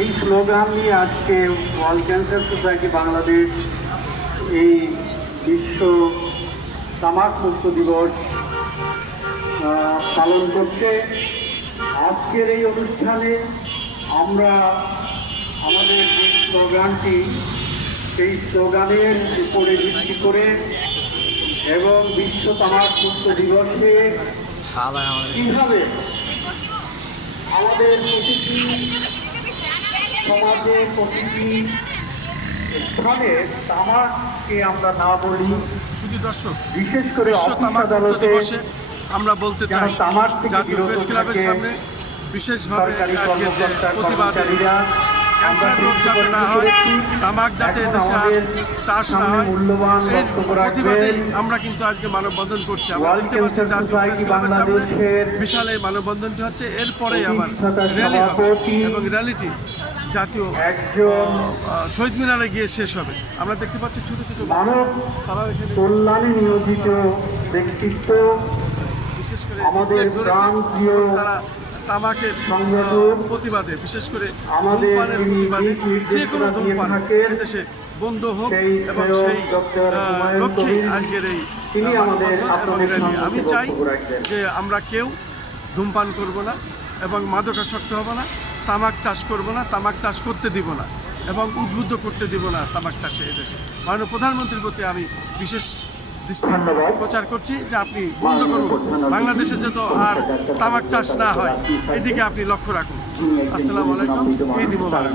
এই স্লোগান নিয়ে আজকে ওয়ার্ল্ড ক্যান্সার সোসাইটি বাংলাদেশ এই বিশ্ব তামাক মুক্ত দিবস পালন করছে। আজকের এই অনুষ্ঠানে আমরা আমাদের যে স্লোগানটি সেই স্লোগানের উপরে ভিত্তি করে এবং বিশ্ব তামাক মুক্ত দিবসে কীভাবে আমাদের প্রতিটি সমাজে প্রতিটি স্থানে তামাককে আমরা না বলি, শুধু দর্শক, বিশেষ করে বিশ্ব তামাক মুক্ত দিবসে আমরা বলতে চাই তামাক থেকে জাতীয় প্রেস ক্লাবের সামনে বিশেষভাবে আজকে যে প্রতিবাদ, ক্যান্সার রোগ যাতে না হয়, তামাক যাতে দেশে আর চাষ না হয়, এই প্রতিবাদে আমরা কিন্তু আজকে মানববন্ধন করছি। আমরা দেখতে পাচ্ছি জাতীয় প্রেস ক্লাবের সামনে বিশাল এই মানববন্ধনটি হচ্ছে। এরপরেই আবার র্যালি হবে এবং র্যালিটি জাতীয় শহীদ মিনারে গিয়ে শেষ হবে। আমরা দেখতে পাচ্ছি ছোট ছোট কল্যাণে নিয়োজিত ব্যক্তিত্ব, বিশেষ করে তারা তামাকের প্রতিবাদে, বিশেষ করে আমাদের প্রতিবাদে যে কোনো ধূমপান দেশে বন্ধ হোক এবং সেই লক্ষ্যেই আজকের এই র্যালি। আমি চাই যে আমরা কেউ ধূমপান করব না এবং মাদকাসক্ত হব না, তামাক চাষ করব না, তামাক চাষ করতে দিব না এবং উদ্বুদ্ধ করতে দিব না তামাক চাষে এদেশে। মাননীয় প্রধানমন্ত্রীর প্রতি আমি বিশেষ দৃষ্টি প্রচার করছি যে আপনি বন্ধ করুন, বাংলাদেশে যত আর তামাক চাষ না হয় এদিকে আপনি লক্ষ্য রাখুন। আসসালামু আলাইকুম, ঈদ মুবারক।